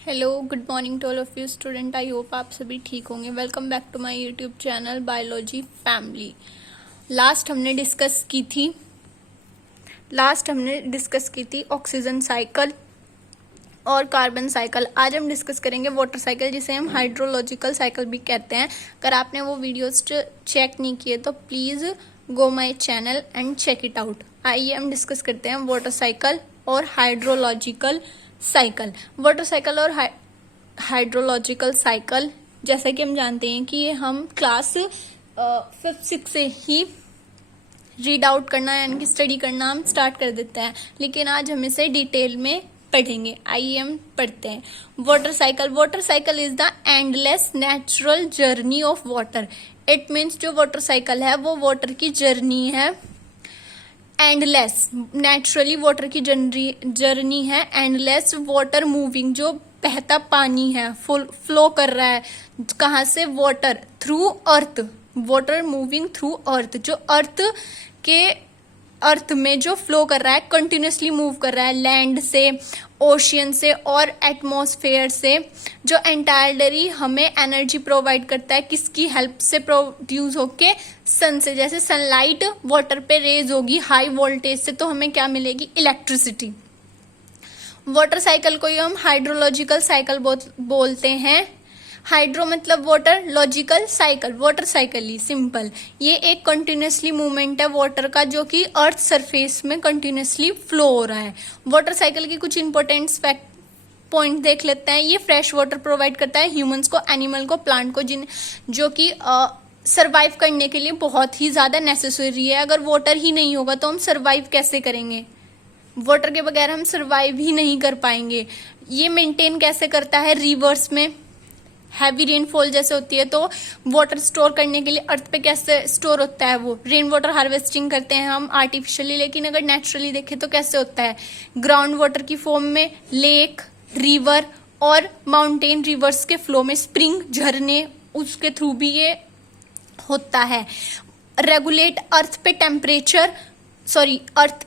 Hello good morning to all of you student. I hope आप सभी ठीक होंगे। Welcome back to my YouTube channel biology family. Last हमने discuss की थी ऑक्सीजन साइकिल और कार्बन साइकिल। आज हम डिस्कस करेंगे वाटर साइकिल, जिसे हम हाइड्रोलॉजिकल साइकिल भी कहते हैं। अगर आपने वो वीडियोस चेक नहीं किए तो please go my channel and check it out. आइए हम डिस्कस करते हैं वाटर साइकिल और हाइड्रोलॉजिकल साइकिल। वाटर साइकिल और हाइड्रोलॉजिकल साइकिल, जैसा कि हम जानते हैं कि ये हम क्लास 5-6 से ही रीड आउट करना यानी कि स्टडी करना हम स्टार्ट कर देते हैं, लेकिन आज हम इसे डिटेल में पढ़ेंगे। आइए हम पढ़ते हैं water cycle. Water cycle is the endless natural journey of water. It means जो वाटर साइकिल है वो वाटर की जर्नी है, एंडलेस। नेचुरली वाटर की जर्नी है एंडलेस। वाटर मूविंग, जो बहता पानी है, फ्लो कर रहा है कहाँ से? Water through earth. Water moving through earth, जो अर्थ में जो फ्लो कर रहा है, कंटिन्यूसली मूव कर रहा है लैंड से, ओशियन से और एटमॉस्फेयर से, जो एंटायरली हमें एनर्जी प्रोवाइड करता है। किसकी हेल्प से प्रोड्यूस होके? सन से। जैसे सनलाइट वाटर पे रेज होगी हाई वोल्टेज से तो हमें क्या मिलेगी? इलेक्ट्रिसिटी। वाटर साइकिल को ही हम हाइड्रोलॉजिकल साइकिल बोलते हैं। हाइड्रो मतलब water, logical cycle, water cycle ही सिंपल। ये एक कंटिन्यूसली मूवमेंट है वाटर का, जो कि अर्थ सरफेस में कंटिन्यूसली फ्लो हो रहा है। वाटर साइकिल की कुछ इंपॉर्टेंट पॉइंट देख लेते हैं। ये फ्रेश वाटर प्रोवाइड करता है ह्यूमंस को, एनिमल को, प्लांट को, जो कि सरवाइव करने के लिए बहुत ही ज्यादा नेसेसरी है। अगर वाटर ही नहीं होगा तो हम सरवाइव कैसे करेंगे? वाटर के बगैर हम सरवाइव ही नहीं कर पाएंगे। ये मेंटेन कैसे करता है? रिवर्स में हैवी रेनफॉल जैसे होती है तो वाटर स्टोर करने के लिए अर्थ पे कैसे स्टोर होता है? वो रेन वाटर हार्वेस्टिंग करते हैं हम आर्टिफिशियली, लेकिन अगर नेचुरली देखें तो कैसे होता है? ग्राउंड वाटर की फॉर्म में, लेक, रिवर और माउंटेन रिवर्स के फ्लो में, स्प्रिंग, झरने, उसके थ्रू भी ये होता है। रेगुलेट अर्थ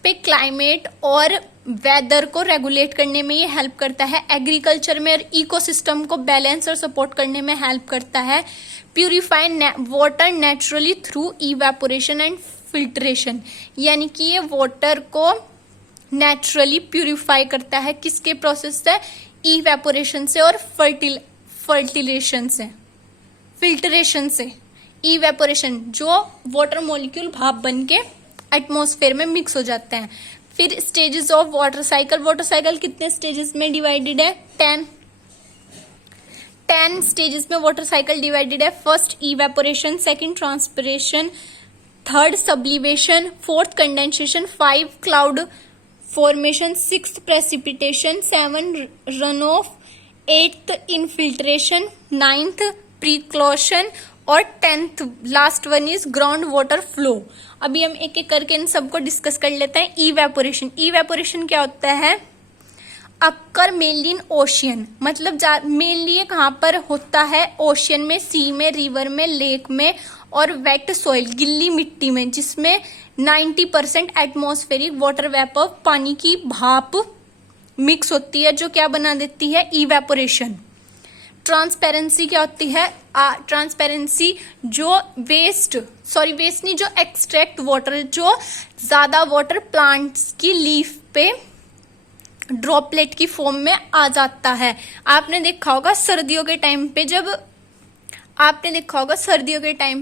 पे क्लाइमेट और वेदर को रेगुलेट करने में ये हेल्प करता है। एग्रीकल्चर में इकोसिस्टम को बैलेंस और सपोर्ट करने में हेल्प करता है। Purify water naturally through evaporation and filtration, यानी कि ये वाटर को नेचुरली प्यूरिफाई करता है। किसके प्रोसेस से? इवेपोरेशन से और फिल्ट्रेशन से। इवेपोरेशन, जो वाटर मॉलिक्यूल भाप बन के एटमॉस्फेयर में मिक्स हो जाते हैं। फिर stages of water cycle. Water cycle कितने स्टेजेस में डिवाइडेड है? 10 स्टेजेस में वाटर साइकिल डिवाइडेड है। First evaporation, second transpiration, third sublimation, fourth condensation, 5 cloud formation, 6th precipitation, 7 run off, 8th infiltration, 9th percolation और 10th last one is ground water flow. अभी हम एक एक करके इन सबको डिस्कस कर लेते हैं। इवेपोरेशन क्या होता है? अक्कर मेनली इन ओशियन, मतलब मेनली ये कहाँ पर होता है? ओशियन में, सी में, रिवर में, लेक में और वेट सॉइल, गिल्ली मिट्टी में, जिसमें 90% एटमॉस्फेरिक वाटर वेपर, पानी की भाप मिक्स होती है, जो क्या बना देती है? इवेपोरेशन। ट्रांसपेरेंसी क्या होती है? ट्रांसपेरेंसी जो वेस्ट नहीं, जो एक्सट्रैक्ट वाटर, जो ज्यादा वाटर प्लांट्स की लीफ पे ड्रॉपलेट की फॉर्म में आ जाता है। आपने देखा होगा सर्दियों के टाइम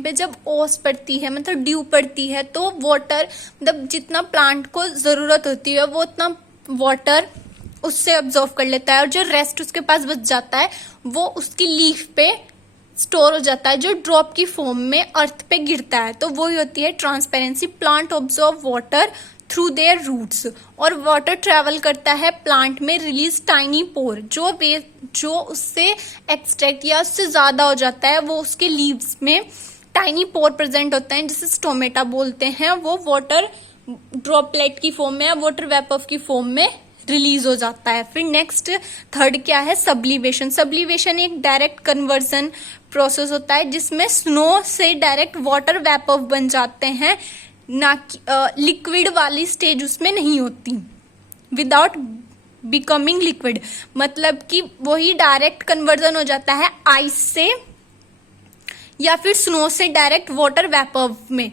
पे जब ओस पड़ती है, मतलब ड्यू पड़ती है, तो वाटर, मतलब जितना प्लांट को जरूरत होती है वो उतना वाटर उससे अब्जॉर्व कर लेता है, और जो रेस्ट उसके पास बच जाता है वो उसकी लीफ पे स्टोर हो जाता है, जो ड्रॉप की फॉर्म में अर्थ पे गिरता है। तो वही होती है transparency. Plant absorb water through their roots, और वाटर ट्रेवल करता है प्लांट में, रिलीज टाइनी पोर, जो उससे एक्सट्रैक्ट या उससे ज्यादा हो जाता है, वो उसके लीव्स में टाइनी पोर प्रेजेंट होता है, जिसे स्टोमेटा बोलते हैं। वो वाटर ड्रॉपलेट की फॉर्म में या वाटर वेपर की फॉर्म में रिलीज हो जाता है। फिर नेक्स्ट थर्ड क्या है? सब्लिवेशन एक डायरेक्ट कन्वर्जन प्रोसेस होता है, जिसमें स्नो से डायरेक्ट वाटर वेपर बन जाते हैं, ना लिक्विड वाली स्टेज उसमें नहीं होती। विदाउट बिकमिंग लिक्विड, मतलब कि वही डायरेक्ट कन्वर्जन हो जाता है आइस से या फिर स्नो से डायरेक्ट वाटर वेपर में,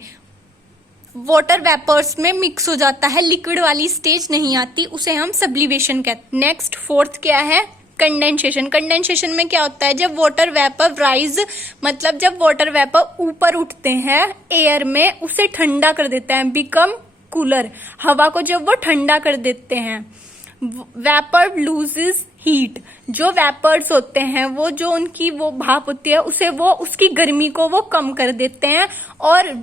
वाटर वेपर्स में मिक्स हो जाता है, लिक्विड वाली स्टेज नहीं आती, उसे हम सब्लिमेशन कहते हैं। नेक्स्ट फोर्थ क्या है, कंडेंसेशन। कंडेंसेशन में क्या होता है, जब वाटर वेपर राइज, मतलब जब वाटर वेपर ऊपर उठते हैं एयर में, उसे ठंडा कर देते हैं, बिकम कूलर, हवा को जब वो ठंडा कर देते हैं। वेपर लूजेस हीट, जो वेपर्स होते हैं वो जो उनकी वो भाप होती है उसे वो उसकी गर्मी को वो कम कर देते हैं और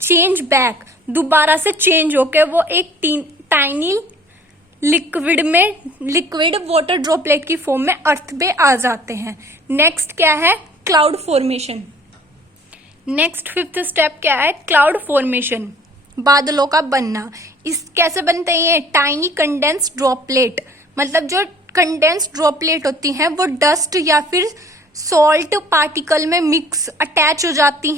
चेंज बैक, दोबारा से चेंज होके वो एक टाइनी लिक्विड वाटर ड्रॉपलेट की फॉर्म में अर्थ पे आ जाते हैं। नेक्स्ट क्या है, cloud formation. Next fifth step क्या है, क्लाउड फॉर्मेशन, बादलों का बनना। इस कैसे बनते हैं ये, टाइनी कंडेंस ड्रॉपलेट, मतलब जो कंडेंस ड्रॉपलेट होती हैं वो डस्ट या फिर सॉल्ट पार्टिकल में मिक्स अटैच होती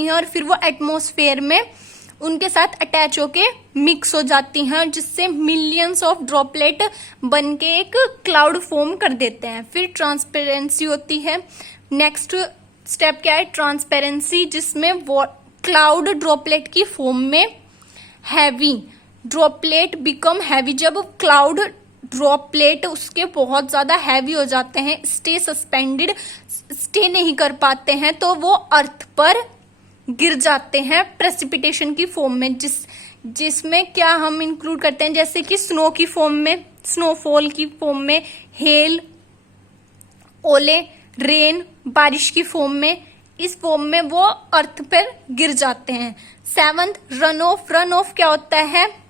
हैं और फिर वो एटमॉस्फेयर में उनके साथ अटैच होके मिक्स हो जाती हैं, जिससे मिलियंस ऑफ ड्रॉपलेट बन के एक क्लाउड फॉर्म कर देते हैं। फिर ट्रांसपेरेंसी होती है। नेक्स्ट स्टेप क्या है, ट्रांसपेरेंसी, जिसमें क्लाउड ड्रॉपलेट की फॉर्म में हैवी ड्रॉपलेट बिकम हैवी, जब क्लाउड ड्रॉपलेट उसके बहुत ज्यादा हैवी हो जाते हैं, स्टे नहीं कर पाते हैं, तो वो अर्थ पर गिर जाते हैं प्रेसिपिटेशन की फॉर्म में, जिसमें क्या हम इंक्लूड करते हैं, जैसे कि स्नो की फॉर्म में, स्नोफॉल की फॉर्म में, हेल, ओले, रेन, बारिश की फॉर्म में, इस फॉर्म में वो अर्थ पर गिर जाते हैं। Seventh, run of. Run of क्या होता है,